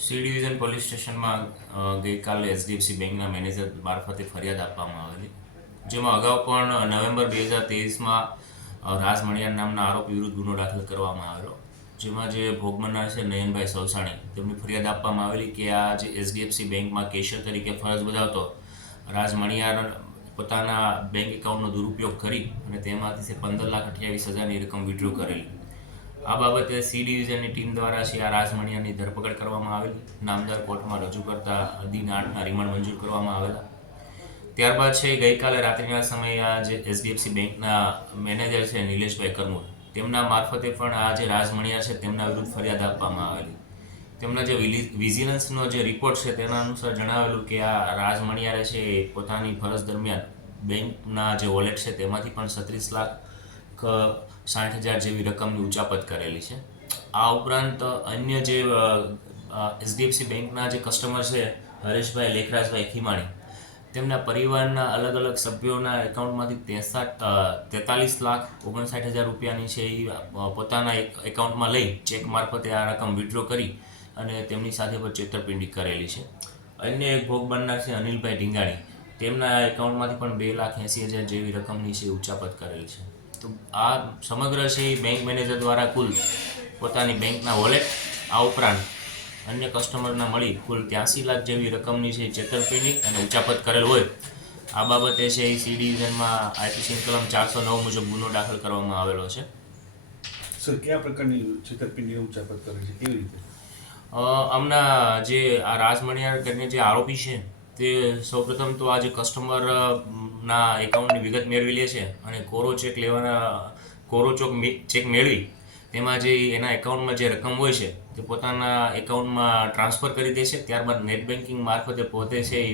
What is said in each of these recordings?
C division police સ્ટેશનમાં ગઈકાલે HDFC બેંકના મેનેજર મારફતે ફરિયાદ આપવામાં આવેલી, જેમાં અગાઉ પણ નવેમ્બર 2023માં રાજ મણિયાર નામના આરોપી વિરુદ્ધ ગુનો દાખલ કરવામાં આવેલો, જેમાં જે ભોગ બનનાર છે નયનભાઈ સવસાણી, તેમની ફરિયાદ આપવામાં આવેલી કે આ જે એચડીએફસી બેંકમાં કેશિયર તરીકે ફરજ બજાવતો રાજ મણિયાર પોતાના બેંક એકાઉન્ટનો દુરુપયોગ કરી અને તેમાંથી 15,28,000ની રકમ વિડ્રો કરેલી. આ બાબતે સી ડિવિઝનની ટીમ દ્વારા છે આ રાજ મણિયારની ધરપકડ કરવામાં આવેલી, નામદાર કોર્ટમાં રજૂ કરતા દિન 8ના રિમાન્ડ મંજૂર કરવામાં આવેલા. ત્યારબાદ છે ગઈકાલે રાત્રિના સમયે આ જે એચડીએફસી બેંકના મેનેજર છે નિલેશભાઈ કરમુર, તેમના મારફતે પણ આ જે રાજ મણિયાર છે તેમના વિરુદ્ધ ફરિયાદ આપવામાં આવેલી. તેમના જે વિજિલન્સનો જે રિપોર્ટ છે તેના અનુસાર જણાવેલું કે આ રાજ મણિયારે છે પોતાની ફરજ દરમિયાન બેંકના જે વોલેટ છે તેમાંથી પણ 36,60,000 જેવી રકમની ઉચાપત કરેલી છે. આ ઉપરાંત અન્ય જે એચડીએફસી બેંકના જે કસ્ટમર છે હરેશભાઈ લેખરાજભાઈ ખીમાણી, તેમના પરિવારના અલગ અલગ સભ્યોના એકાઉન્ટમાંથી 43,59,000 રૂપિયાની છે એ પોતાના એકાઉન્ટમાં લઈ ચેક મારફતે આ રકમ વિડ્રો કરી અને તેમની સાથે પણ છેતરપિંડી કરેલી છે. અન્ય એક ભોગ બનનાર છે અનિલભાઈ ઢીંગાણી, તેમના એકાઉન્ટમાંથી પણ 2,80,000 જેવી રકમની છે ઉચાપત કરેલી છે. તો આ સમગ્ર છે બેંક મેનેજર દ્વારા કુલ પોતાની બેંકના વોલેટ આ ઉપરાંત અન્ય કસ્ટમરના મળી કુલ 83 લાખ જેવી રકમની છે છેતરપિંડી અને ઉચાપત કરેલ હોય. આ બાબતે છે એ સી ડિવિઝનમાં આઈપીસી કલમ 409 મુજબ ગુનો દાખલ કરવામાં આવેલો છે. સર, કયા પ્રકારની છેતરપિંડી ઉચાપત કરે છે, કેવી રીતે? હમણાં જે આ રાજ મણિયાર કરીને જે આરોપી છે તે સૌપ્રથમ તો આ જે કસ્ટમરના એકાઉન્ટની વિગત મેળવી લે છે અને કોરો ચેક મેળવી તેમાં જે એના એકાઉન્ટમાં જે રકમ હોય છે તે પોતાના એકાઉન્ટમાં ટ્રાન્સફર કરી દે છે. ત્યારબાદ નેટ બેન્કિંગ મારફતે પોતે છે એ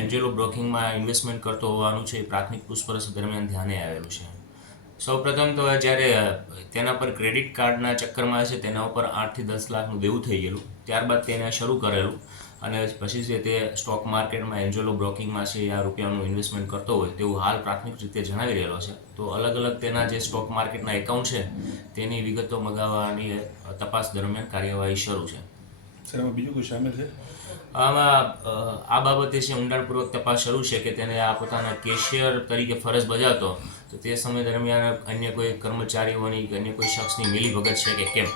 એન્જેલો બ્રોકિંગમાં ઇન્વેસ્ટમેન્ટ કરતો હોવાનું છે એ પ્રાથમિક પૂછપરછ દરમિયાન ધ્યાને આવેલું છે. સૌપ્રથમ તો જ્યારે તેના પર ક્રેડિટ કાર્ડના ચક્કરમાં છે તેના ઉપર 8 થી 10 લાખનું દેવું થઈ ગયેલું. ત્યારબાદ તેને શરૂ કરેલું અને પછી છે તે સ્ટોક માર્કેટમાં એન્જેલો બ્રોકિંગમાં છે આ રૂપિયાનું ઇન્વેસ્ટમેન્ટ કરતો હોય તેવું હાલ પ્રાથમિક રીતે જણાવી રહેલો છે. તો અલગ અલગ તેના જે સ્ટોક માર્કેટના એકાઉન્ટ છે તેની વિગતો મગાવવાની તપાસ દરમિયાન કાર્યવાહી શરૂ છે. સર, એમાં બીજું કોઈ સામેલ છે? આમાં આ બાબતે છે ઊંડાણપૂર્વક તપાસ શરૂ છે કે તેને આ પોતાના કેશિયર તરીકે ફરજ બજાવતો તો તે સમય દરમિયાન અન્ય કોઈ કર્મચારીઓની કે અન્ય કોઈ શખ્સની મિલીભગત છે કે કેમ.